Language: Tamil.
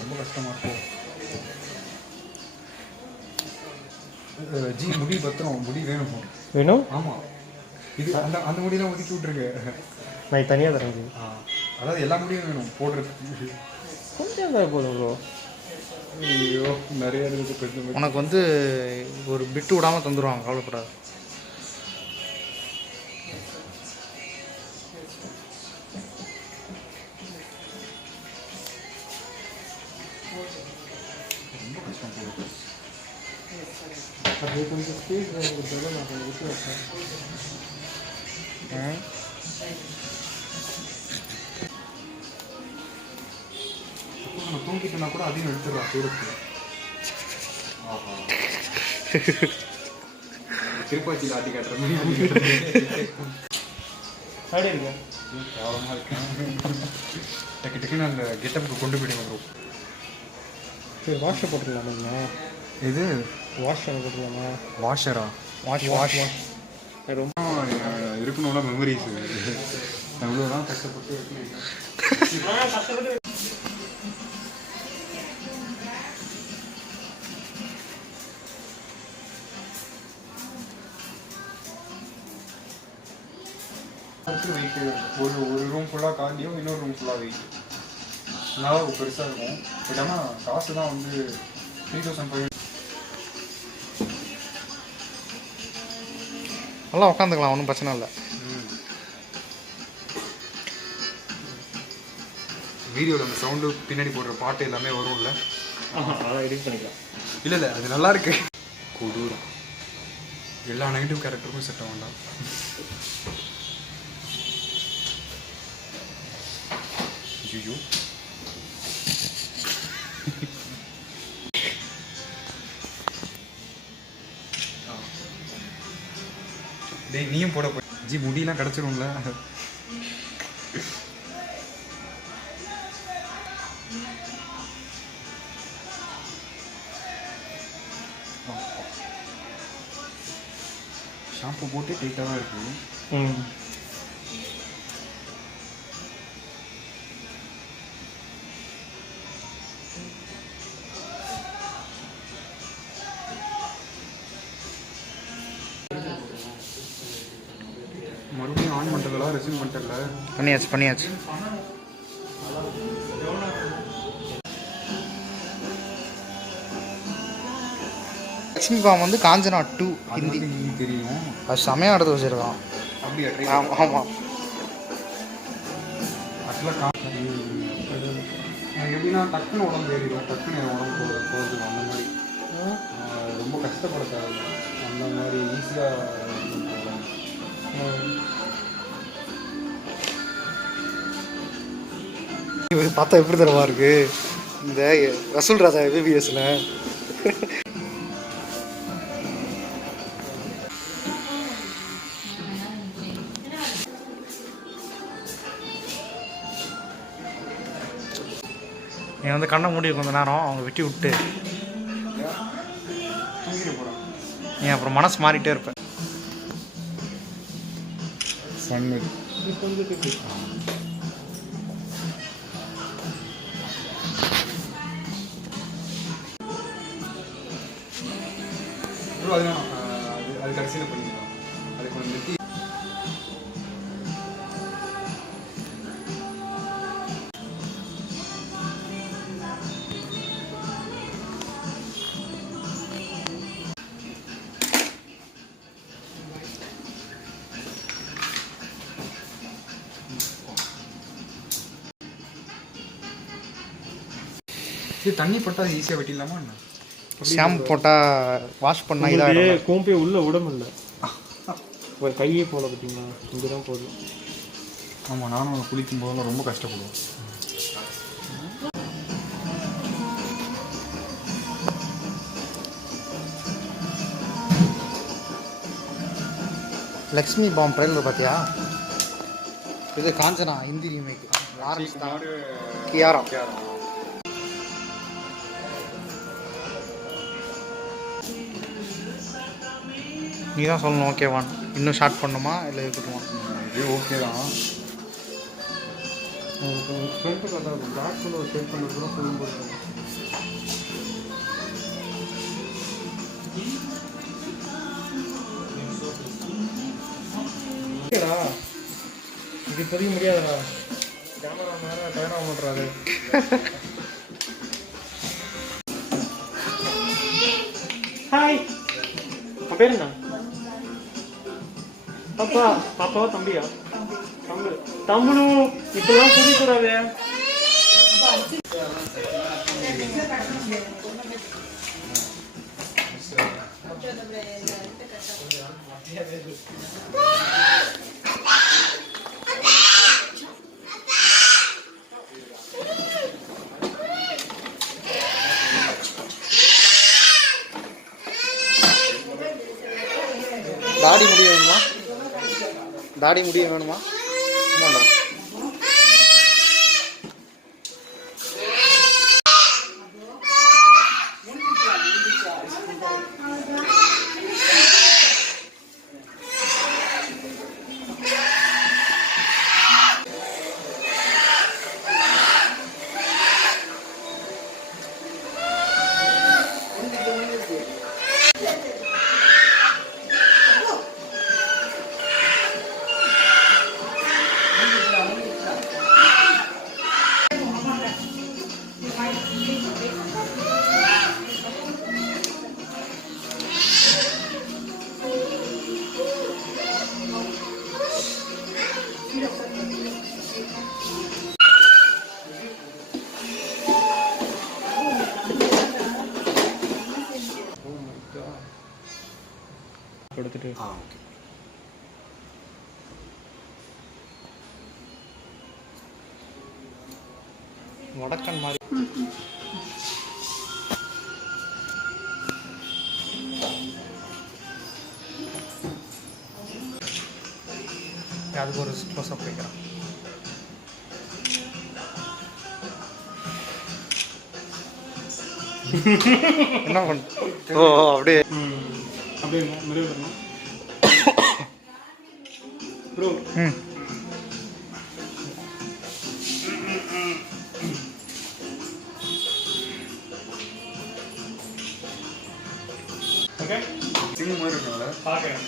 ரொம்ப கஷ்டமாக இருக்கும். ஜி முடி பத்திரம், முடி வேணும். ஆமாம், இது அந்த முடியெல்லாம் ஒதுக்கி விட்ருங்க. நான் தனியாக தரேன். அதாவது எல்லா முடியும் வேணும் போடுறதுக்கு. கொஞ்சம் தான் போதும் ப்ரோ. ஐயோ நிறைய இருக்குது. உனக்கு வந்து ஒரு பிட்டு விடாமல் தந்துடுவாங்க, கவலைப்படாது. ரொம்ப கஷ்டம் போடுறது. அது கொஞ்சம் ஸ்பீட் கொடுத்தாலும் நான் கொஞ்சம் விட்டு வைப்பேன். நம்ம தூங்கிட்டோம்னா கூட அதையும் எடுத்துடலாம் தூரத்து. ஆஹா, திருப்பாச்சியில் ஆட்டி காட்டுற மாதிரி ஆடி இருக்கேன். கேவலமாக இருக்கேன். டக்கு டக்குன்னு அந்த கெட்டப்புக்கு கொண்டு போயிடுங்க ப்ரோ. சரி, வாஷை போட்டுடலாமா? இது வாஷ் போட்டுடலாமா? வாஷரா? வாஷ் வாஷ் ரொம்ப இருக்கணும்ல மெமரிஸ். எவ்வளோதான் கஷ்டப்பட்டு வெயிட் ஒரு ரூம் ஃபுல்லாக காண்டியும் இன்னொரு ரூம் ஃபுல்லாக வெயிட் நல்லா பெருசாக இருக்கும். பட் ஆனால் காசு தான் வந்து 3500. நல்லா உட்காந்துக்கலாம், ஒன்றும் பிரச்சனை இல்லை. வீடியோவில் அந்த சவுண்டு பின்னாடி போடுற பாட்டு எல்லாமே வரும்ல, அதெல்லாம் எடிட் பண்ணிக்கலாம். இல்லை அது நல்லா இருக்கு. கொடூரம். எல்லா நெகட்டிவ் கேரக்டருக்கும் செட் ஆகலாம். ஐயோ டேய் நீயும் போட போய் ஜி முடியெல்லாம் கிடச்சிரும்ல. ஷாம்பு போட்டு டைட்டாக தான் இருக்குது. மறுபடியும் ஆன் பண்ணுறதா ரெஸ்யூம் பண்ணிட்டல? பண்ணியாச்சு. லக்ஷ்மி பாம் வந்து காஞ்சனா 2 ஹிந்தி தெரியும். அது செமையாக எடுத்து வச்சுருக்கான். அப்படியா? ஆமாம். ஆக்சுவலாக எப்படின்னா டக்குன்னு உடம்பு ஏறிடும், டக்குன்னு உடம்பு போகிறதுக்கு அந்த மாதிரி ரொம்ப கஷ்டப்பட தேவையில்லை. அந்த மாதிரி ஈஸியாக பார்த்தா எப்படி தரமா இருக்கு இந்த ரசூல் ராஜா எபிபிஎஸ்ல. நீ வந்து கண்ணை மூடி கொஞ்ச நேரம் அவங்க வெட்டி விட்டு நீ அப்புறம் மனசு மாறிட்டே இருப்ப. அது கடைசியில் பண்ணிக்கலாம். அது கொஞ்சம் நிறுத்தி இது தண்ணி பட்டா ஈஸியாக வெட்டிடலாமா என்ன? ஷாம்பு போட்டால் வாஷ் பண்ணால் இதாக கோம்பே உள்ள உடம்பில்ல ஒரு கையே போல பார்த்தீங்களா, இங்கே தான் போதும். ஆமாம், நானும் குளிக்கும் போதெல்லாம் ரொம்ப கஷ்டப்படுவேன். லக்ஷ்மி பாம் ட்ரெயிலர் பார்த்தியா? இது காஞ்சனா ஹிந்தி ரீமேக். கியாரா நீ தான் சொல்லணும். ஓகேவான் இன்னும் ஷார்ட் பண்ணுமா இல்லை இருக்கட்டுமா? இது ஓகே தான். ஃப்ரெண்ட்டு கரெக்டாக இருக்கும். பேக் பண்ண ஒரு ஷேப் பண்ணுறதுலாம் ஃபுல் போட்டுருக்கோம். இப்போதைக்கு முடியாதுண்ணா. கேமரா மேலே டயர் ஆக மாட்டுறாரு. ஹாய், உன் பேர் என்ன? பாப்பா. பாப்பாவா தம்பியா? தம்பு. தம்புனு இப்பெல்லாம் சொல்லிக்கூடாது. தாடி முடிய வேணுமா? தாடி முடிய வேணுமா? ஆமாண்ணா. கொடுத்துட்டு ஓகே. வடக்கன் மாதிரி. அதுக்கு ஒரு க்ளோஸ் அப் வைக்கிறேன். என்ன பண்ண? ஓ அப்படியே அப்படியே மெதுவாக வரணும் ப்ரோ. ம். ஓகே, சிங்கு மாதிரி இருக்கும்ல. பார்க்குறேன்.